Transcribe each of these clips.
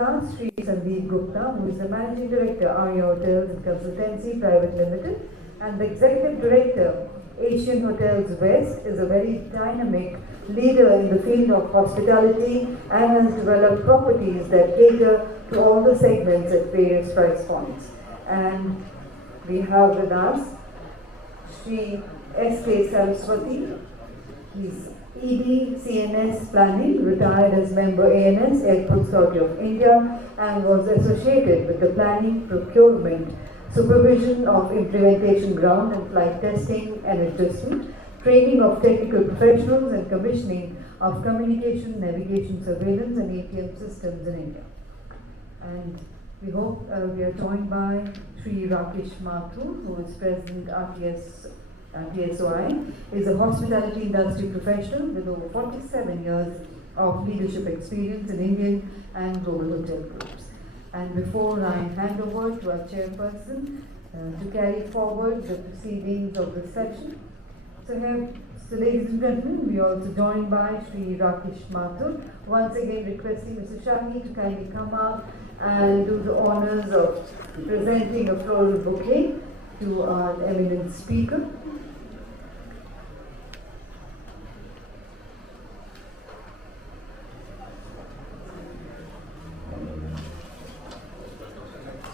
Sri Sandeep Gupta, who is the Managing Director, Arya Hotels and Consultancy Private Limited, and the Executive Director, Asian Hotels West, is a very dynamic leader in the field of hospitality and has developed properties that cater to all the segments at various price points. And we have with us Sri S.K. Saraswati. He's ED CNS Planning, retired as member ANS, Airport Authority of India, and was associated with the planning, procurement, supervision of implementation, ground and flight testing and adjustment, training of technical professionals, and commissioning of communication, navigation, surveillance and ATM systems in India. And we hope we are joined by Sri Rakesh Mathur, who is President TSOI, is a hospitality industry professional with over 47 years of leadership experience in Indian and global hotel groups. And before I hand over to our chairperson to carry forward the proceedings of this session, so ladies and gentlemen, we are also joined by Sri Rakesh Mathur, once again requesting Mr. Shahi to kindly come up and do the honors of presenting a floral bouquet to our eminent speaker.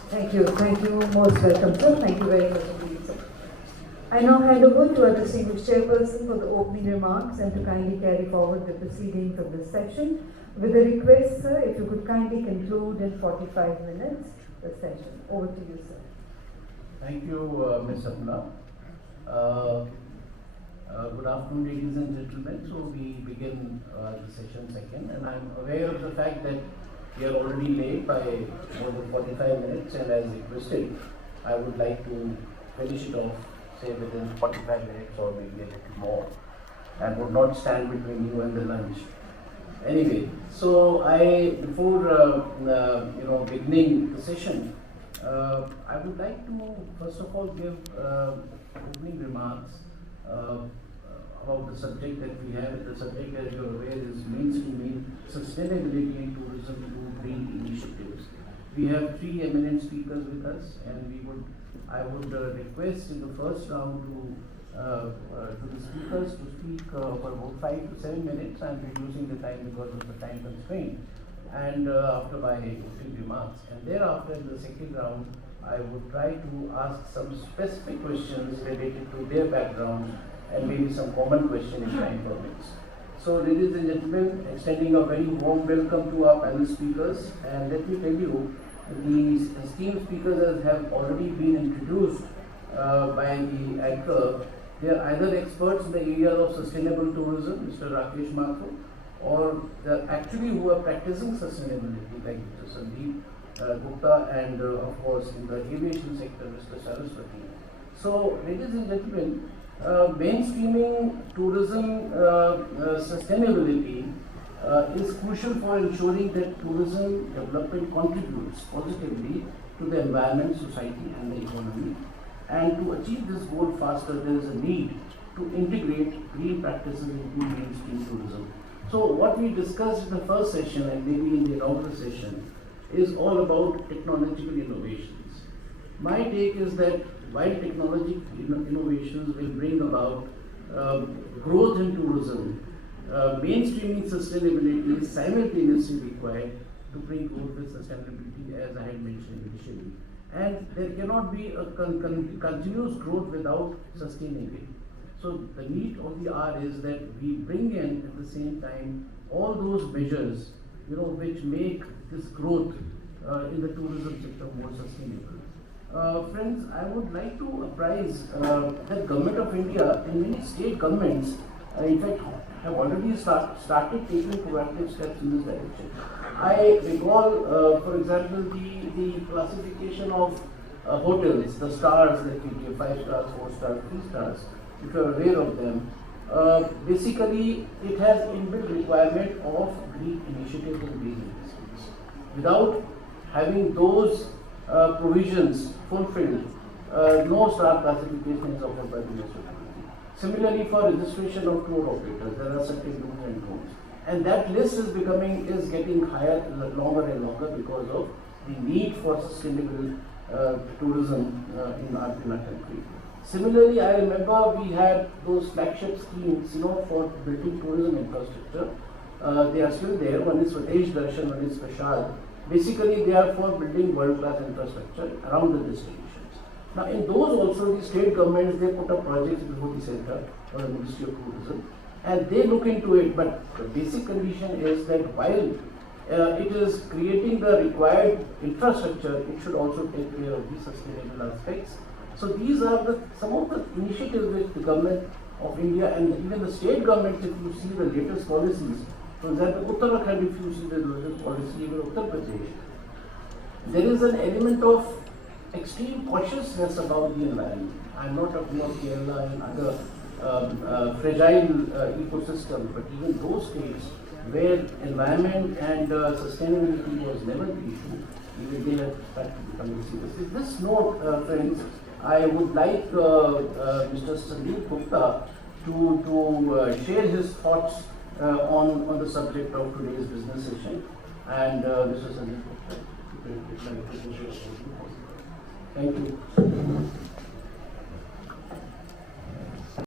Thank you, most welcome, sir. Thank you very much indeed, sir. I now hand over to our distinguished chairperson for the opening remarks and to kindly carry forward the proceedings of this session. With a request, sir, if you could kindly conclude in 45 minutes the session. Over to you, sir. Thank you, Ms. Sapna. Good afternoon, ladies and gentlemen. So we begin the session second, and I'm aware of the fact that we are already late by more than 45 minutes, and as requested, I would like to finish it off, say within 45 minutes or maybe a little more, and would not stand between you and the lunch. Anyway, so before beginning the session, I would like to first of all give opening remarks about the subject that we have. The subject, as you are aware, is mainstreaming sustainability in tourism through green initiatives. We have three eminent speakers with us, and I would request in the first round to the speakers to speak for about 5 to 7 minutes. I am reducing the time because of the time constraint, and after my opening remarks, and thereafter in the second round, I would try to ask some specific questions related to their background and maybe some common question if time permits. So, ladies and gentlemen, extending a very warm welcome to our panel speakers, and let me tell you, these esteemed speakers have already been introduced by the anchor. They are either experts in the area of sustainable tourism, Mr. Rakesh Mathur, or they're actually who are practicing sustainability, like Mr. Sandeep Gupta, and of course in the aviation sector, Mr. Saraswati. So, ladies and gentlemen, mainstreaming tourism sustainability is crucial for ensuring that tourism development contributes positively to the environment, society and the economy. And to achieve this goal faster, there is a need to integrate green practices into mainstream tourism. So what we discussed in the first session and maybe in the inaugural session is all about technological innovations. My take is that while technological innovations will bring about growth in tourism, mainstreaming sustainability is simultaneously required to bring growth with sustainability, as I had mentioned initially. And there cannot be a continuous growth without sustaining it. So the need of the hour is that we bring in at the same time all those measures, which make this growth in the tourism sector more sustainable. Friends, I would like to apprise that Government of India and many state governments, in fact, have already started taking proactive steps in this direction. I recall, for example, the classification of hotels, the stars that we give, 5 stars, 4 stars, 3 stars, if you are aware of them. Basically, it has inbuilt requirement of green initiatives and green investments. Without having those provisions fulfilled, no star classification is offered by the municipality. Similarly, for registration of tour operators, there are certain do's and don'ts. And that list is getting higher, longer and longer because of the need for sustainable tourism in our country. Similarly, I remember we had those flagship schemes, for building tourism infrastructure. They are still there. One is for Age Darshan, one is for Shad. Basically, they are for building world-class infrastructure around the destinations. Now, in those also, the state governments, they put up projects before the center or the Ministry of Tourism, and they look into it. But the basic condition is that while it is creating the required infrastructure, it should also take care of the sustainable aspects. So these are some of the initiatives which the government of India and even the state governments, if you see the latest policies, for example, Uttarakhand, if you see the latest policy, even Uttar Pradesh, there is an element of extreme cautiousness about the environment. I am not talking of Kerala and other fragile ecosystems, but even those states where environment and sustainability was never the issue, even they have started becoming serious. With this note, friends, I would like Mr. Sandeep Gupta to share his thoughts on the subject of today's business session. And Mr. Sandeep Gupta, you can share. Thank you.